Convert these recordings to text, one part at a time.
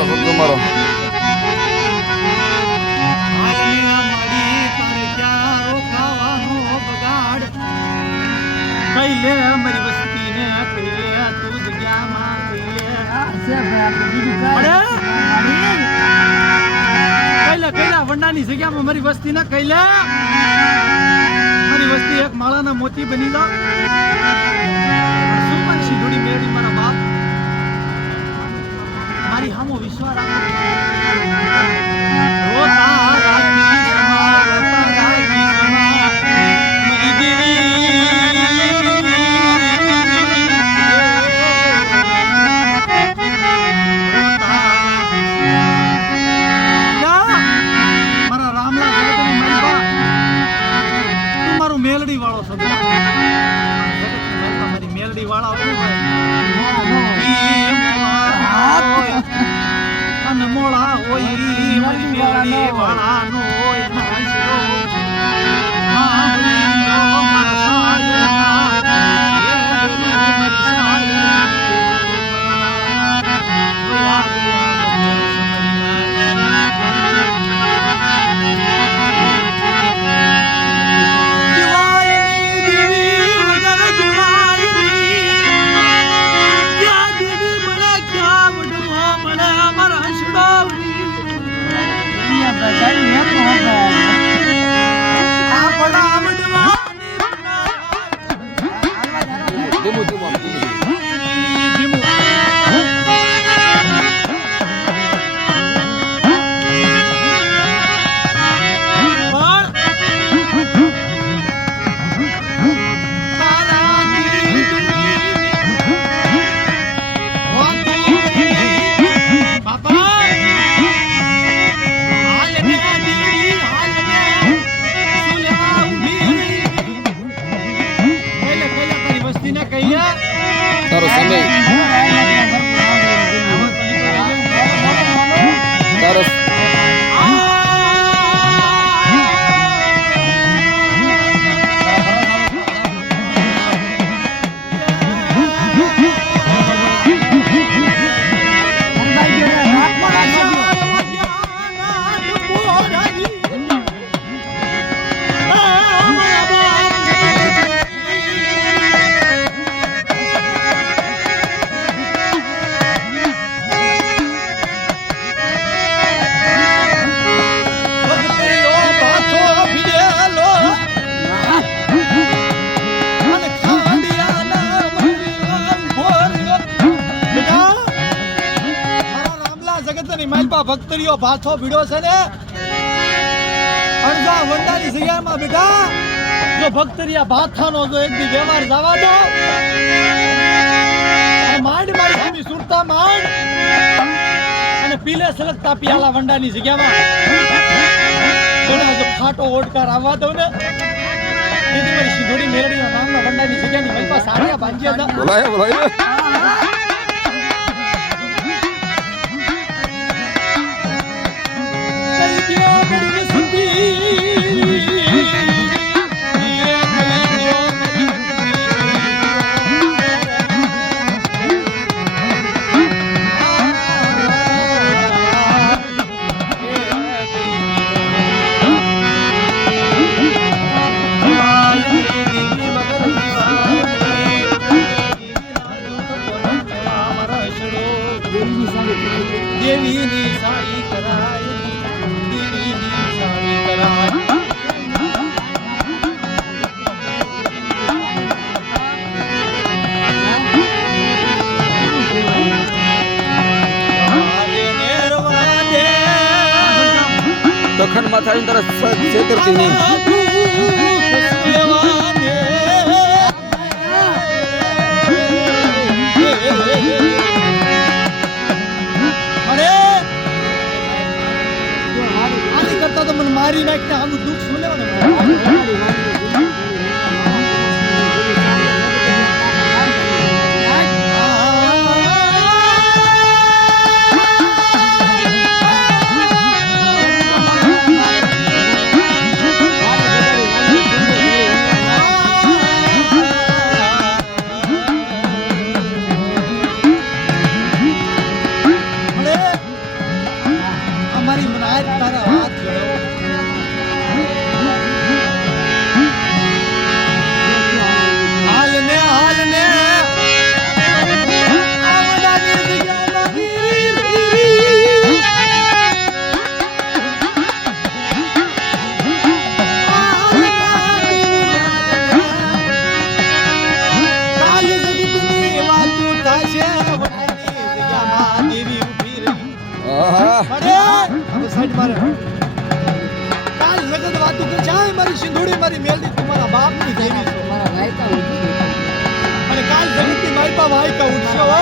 તમારો શબ્દ તમારો કઈ લે મારી વસ્તી ને કઈ લે તું જગ્યામાં કઈ લે કઈલા વંડાની જગ્યામાં મારી વસ્તી ને કઈ લે મારી વસ્તી એક માળાના મોતી બની જા શું બનશી થોડી મેળી મારા બાપ મારી હામો વિશ્વાસ રાખો રોતા રાખી સમા રોતા રાખી સમા મારી દેવી મેલડી વાળો શબ્દ મારી મેલડી વાળા હોય અને મોળા હોય મારી મેલડી વાળા નો હોય તારો સમય તારો ભક્તરીઓ ભાથો ભીડો છે ને અણજા વંડાની જગ્યામાં બેટા જો ભક્તરીયા ભાથાનો જો એક દી વ્યવહાર જવા દો માંડ મારી સામી સુરતા માંડ અને પીલે સલગતા પિયાલા વંડાની જગ્યામાં કોના જો ફાટો ઓડકાર આવવા દો ને તેથી મારી સિંધોડી મેરડીના નામના વંડાની જગ્યાની મલપા સાડિયા બાંધ્યા હતા બોલાય દેવીની સાડી કરાય દેવીની સાડી કરાય દખનમાં થાય તરત છેતરતી નહીં તો મને મારી નાખતા આનું દુઃખ શું લેવાનું સિંધુડી મેલડી તમારા બાપની દેવી છો મારા રાયકા ઉઠી અને કાલ જગતની માલપા વાયકા ઉઠશે હો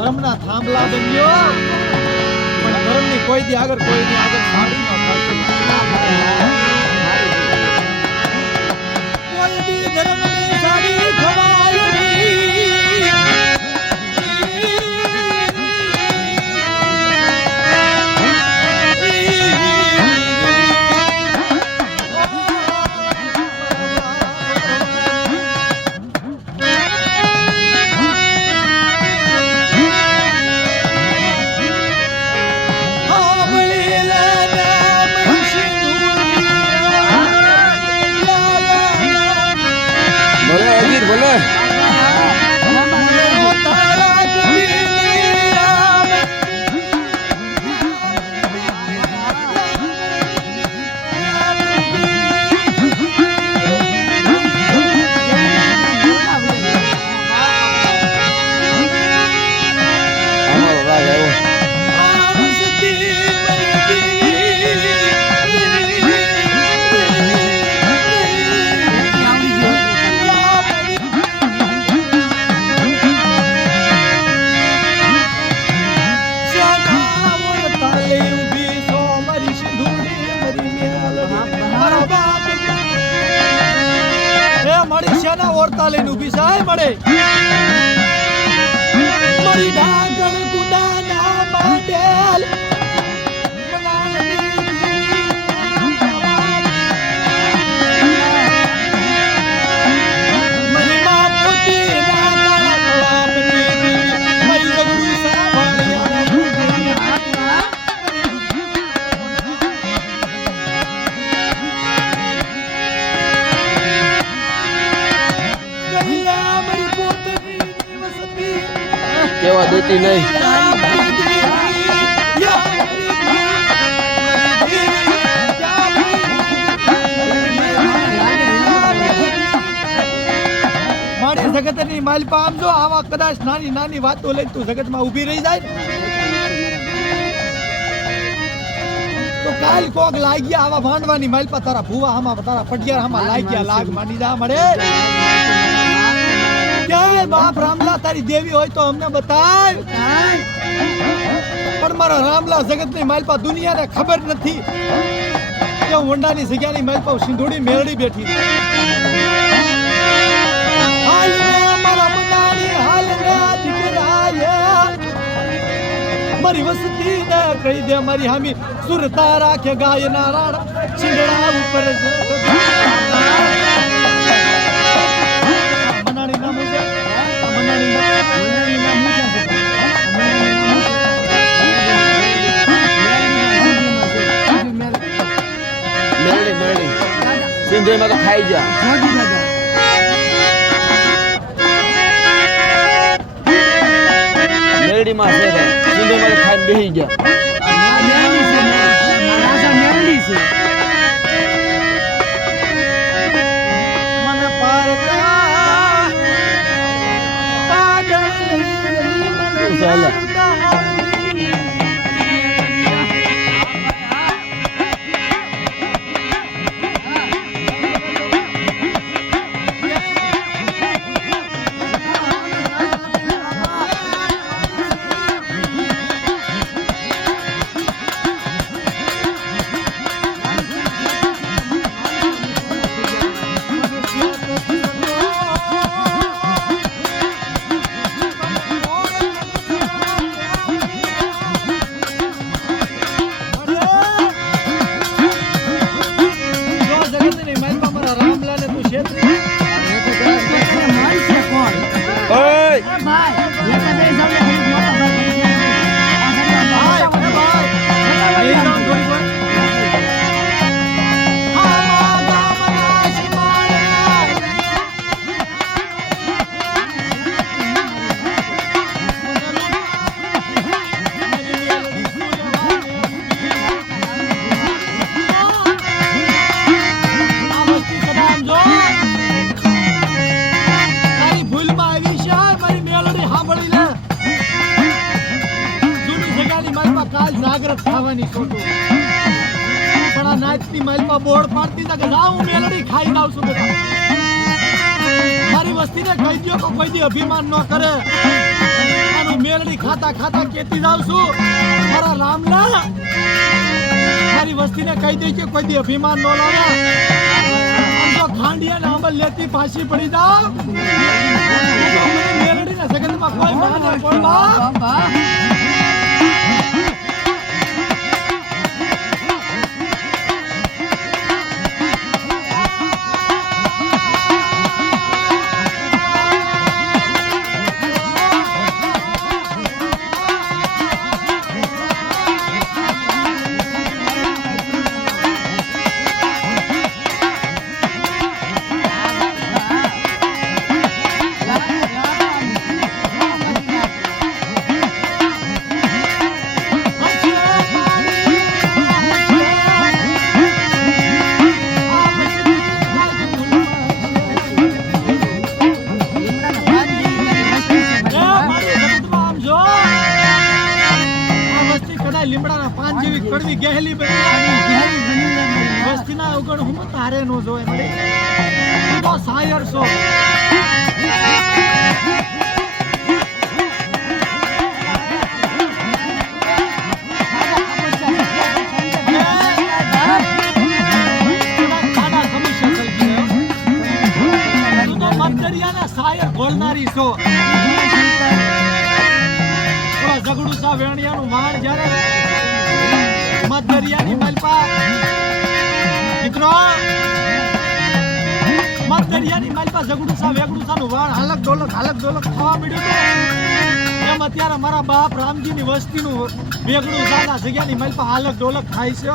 ધર્મના થાંભલા બન્યો પણ ધર્મની કોઈ દી આગળ સાડી ન થશે કોઈ દી ધર્મની સાડી ખવાય બોલે ઓરતા લઈને ઊભી સાય મળે મારી ડાગણ ગુડાના માડેલ મારી મા પોતી ના કાળા બની મારી જગડું કેવા દેતી નહીં મારી જગતની માલપા આમ જો આવા કદાચ નાની નાની વાતો લઈને તું જગતમાં ઊભી રહી જાય તો કાલ કોક લાગ્યા આવા ભાંડવાની માલપા તારા ભૂવા આમાં તારા પટિયાર આમાં લાગ્યા લાગ માંડી જા મળે જય બાપ રામલા તારી દેવી હોય તો અમને બતાવ પણ મારા રામલા જગતની માલપા દુનિયાને ખબર નથી કે વંડાની જગ્યાની માલપા સિંધુડી મેળડી બેઠી હાલ મારા મનાની હાલ દીકરાએ મારી વસતી ને કહી દે મારી હામી સુરતા રાખે ગાયના રાણા સિંગડા ઉપર સિંધુમાં તો ખાઈ જા મેરડીમાં છે સિંધુમાં તો ખાઈને બેસી ગયા સાંભળી લે જૂની જગ્યાની માલપા કાલ જાગ્રત થવાની છોટું પણ આ નાચની માલપા બોર્ડ પાડતી હતા કે જાઉં હું મેલડી ખાઈ જાઉં છું બધા મારી વસ્તીને કહી દો કે કોઈ દી અભિમાન ન કરે અને મેલડી ખાતા ખાતા કેતી જાઉં છું મારા રામલા મારી વસ્તીને કહી દે કે કોઈ દી અભિમાન ન લાવે જો ખાંડિયા ને આંબલ લેતી પાછી પડી જાવ મેલડીના સગંધમાં કોઈ માને કોઈ બાપ લીમડાના પાન જેવી કડવી ગહેલી વસ્તીના ઉગણ હું તારે નો જોય મળે તો સાયર છો સાયર બોલનારી છો ઝઘડું સા વેણિયાનું માણ જ્યારે મધદરિયાની માલપા દીકરો મધદરિયાની માલપા ઝઘડું સા વેગડું સાનું વાણ હાલક ડોલક થવા મળ્યું એમ અત્યારે મારા બાપ રામજીની વસ્તીનું વેગડું સાના જગ્યાની માલપા હાલક ડોલક થાય છે